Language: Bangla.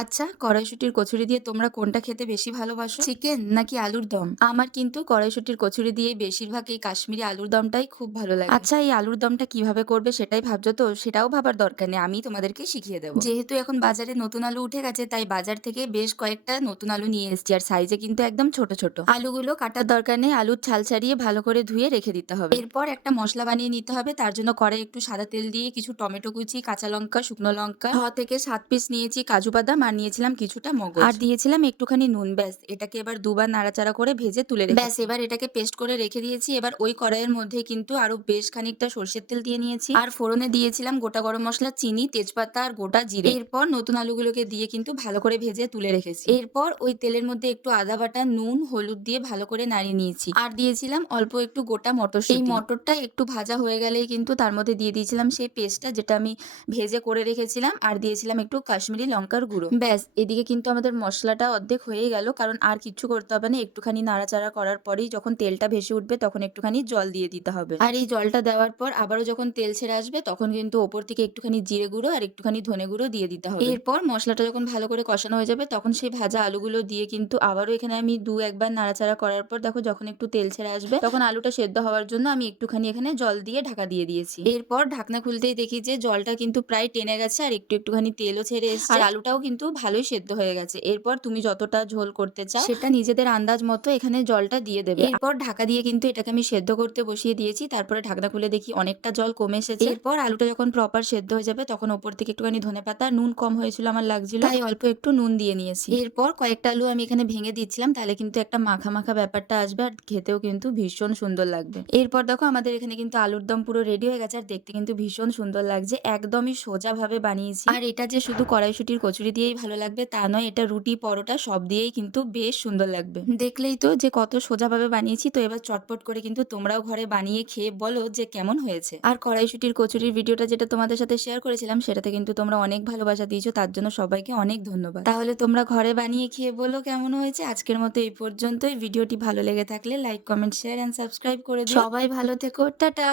আচ্ছা, কড়াইশুঁটির কচুরি দিয়ে তোমরা কোনটা খেতে বেশি ভালোবাসো? চিকেন নাকি আলুর দম? আমার কিন্তু কড়াইশুঁটির কচুরি দিয়ে বেশিরভাগ এই কাশ্মীরি আলুর দমটাই খুব ভালো লাগে। আচ্ছা, এই আলুর দমটা কিভাবে করবে সেটাই ভাবছো তো? সেটাও ভাবার দরকার নেই, আমি তোমাদেরকে শিখিয়ে দেবো। যেহেতু এখন বাজারে নতুন আলু উঠে গেছে, তাই বাজার থেকে বেশ কয়েকটা নতুন আলু নিয়ে এসেছি, আর সাইজে কিন্তু একদম ছোট ছোট। আলুগুলো কাটার দরকার নেই, আলুর ছাল ছাড়িয়ে ভালো করে ধুয়ে রেখে দিতে হবে। এরপর একটা মশলা বানিয়ে নিতে হবে। তার জন্য কড়াই একটু সাদা তেল দিয়ে কিছু টমেটো কুচি, কাঁচা লঙ্কা, শুকনো লঙ্কা, 6 থেকে 7 পিস নিয়েছি কাজু বাদাম, আর নিয়েছিলাম কিছুটা মগজ, আর দিয়েছিলাম একটুখানি নুন। ব্যাস, এটাকে এবার দুবার নাড়াচাড়া করে ভেজে তুলে রেখে, ব্যাস এবার এটাকে পেস্ট করে রেখে দিয়েছি। এবার ওই কড়াইয়ের মধ্যে কিন্তু আরো বেশ খানিকটা সর্ষের তেল দিয়ে নিয়েছি, আর ফোড়নে দিয়েছিলাম গোটা গরম মশলা, চিনি, তেজপাতা আর গোটা জিরে। এরপর নতুন আলুগুলোকে দিয়ে কিন্তু ভালো করে ভেজে তুলে রেখেছি। এরপর ওই তেলের মধ্যে একটু আদা বাটা, নুন, হলুদ দিয়ে ভালো করে নাড়িয়ে নিয়েছি, আর দিয়েছিলাম অল্প একটু গোটা মটরশুঁটি। এই মটরটা একটু ভাজা হয়ে গেলেই কিন্তু তার মধ্যে দিয়ে দিয়েছিলাম সেই পেস্টটা যেটা আমি ভেজে করে রেখেছিলাম, আর দিয়েছিলাম একটু কাশ্মীরি লঙ্কার গুঁড়ো। ব্যাস, এদিকে কিন্তু আমাদের মশলাটা অর্ধেক হয়ে গেল, কারণ আর কিচ্ছু করতে হবে না। একটুখানি নাড়াচাড়া করার পরেই যখন তেলটা ভেসে উঠবে তখন একটুখানি জল দিয়ে দিতে হবে, আর এই জলটা দেওয়ার পর আবারও যখন তেল ছেড়ে আসবে তখন কিন্তু ওপর থেকে একটুখানি জিরে গুঁড়ো আর একটুখানি ধনে গুঁড়ো দিয়ে দিতে হবে। এরপর মশলাটা যখন ভালো করে কষানো হয়ে যাবে তখন সেই ভাজা আলুগুলো দিয়ে কিন্তু আবারও এখানে আমি একবার নাড়াচাড়া করার পর দেখো যখন একটু তেল ছেড়ে আসবে তখন আলুটা সেদ্ধ হওয়ার জন্য আমি একটুখানি এখানে জল দিয়ে ঢাকা দিয়ে দিয়েছি। এরপর ঢাকনা খুলতেই দেখি যে জলটা কিন্তু প্রায় টেনে গেছে, আর একটুখানি তেলও ছেড়ে এসছে, আর আলুটাও কিন্তু ভালোই সেদ্ধ হয়ে গেছে। এরপর তুমি যতটা ঝোল করতে চাও সেটা নিজেদের আন্দাজ মতো এখানে জলটা দিয়ে দেবে। এরপর ঢাকা দিয়ে কিন্তু এটাকে আমি সেদ্ধ করতে বসিয়ে দিয়েছি। তারপরে ঢাকনা খুলে দেখি অনেকটা জল কমে এসেছে। এরপর আলুটা যখন প্রপার সেদ্ধ হয়ে যাবে তখন ওপর থেকে একটুখানি ধনেপাতা, নুন কম হয়েছিল আমার লাগছিল, তাই অল্প একটু নুন দিয়ে নিয়েছি। এরপর কয়েকটা আলু আমি এখানে ভেঙে দিচ্ছিলাম, তাহলে কিন্তু একটা মাখা মাখা ব্যাপারটা আসবে, আর খেতেও কিন্তু ভীষণ সুন্দর লাগবে। এরপর দেখো আমাদের এখানে কিন্তু আলুর দম পুরো রেডি হয়ে গেছে, আর দেখতে কিন্তু ভীষণ সুন্দর লাগছে। একদমই সোজা ভাবে বানিয়েছি, আর এটা যে শুধু কড়াইশুঁটির কচুরি দিয়েই ভালো লাগবে তা নয়, এটা রুটি, পরোটা সব দিয়েই কিন্তু বেশ সুন্দর লাগবে। দেখলেই তো যে কত সোজাভাবে বানিয়েছি। তো এবার চটপট করে কিন্তু তোমরাও ঘরে বানিয়ে খেয়ে বলো যে কেমন হয়েছে। আর কড়াইশুঁটির কচুরির ভিডিওটা যেটা তোমাদের সাথে শেয়ার করেছিলাম সেটাতে কিন্তু তোমরা অনেক ভালোবাসা দিয়েছো, তার জন্য সবাইকে অনেক ধন্যবাদ। তাহলে তোমরা ঘরে বানিয়ে খেয়ে বলো কেমন হয়েছে। আজকের মতো এই পর্যন্তই। ভিডিওটি ভালো লেগে থাকলে like, comment, share and subscribe করে দিও। সবাই ভালো থেকো, টাটা।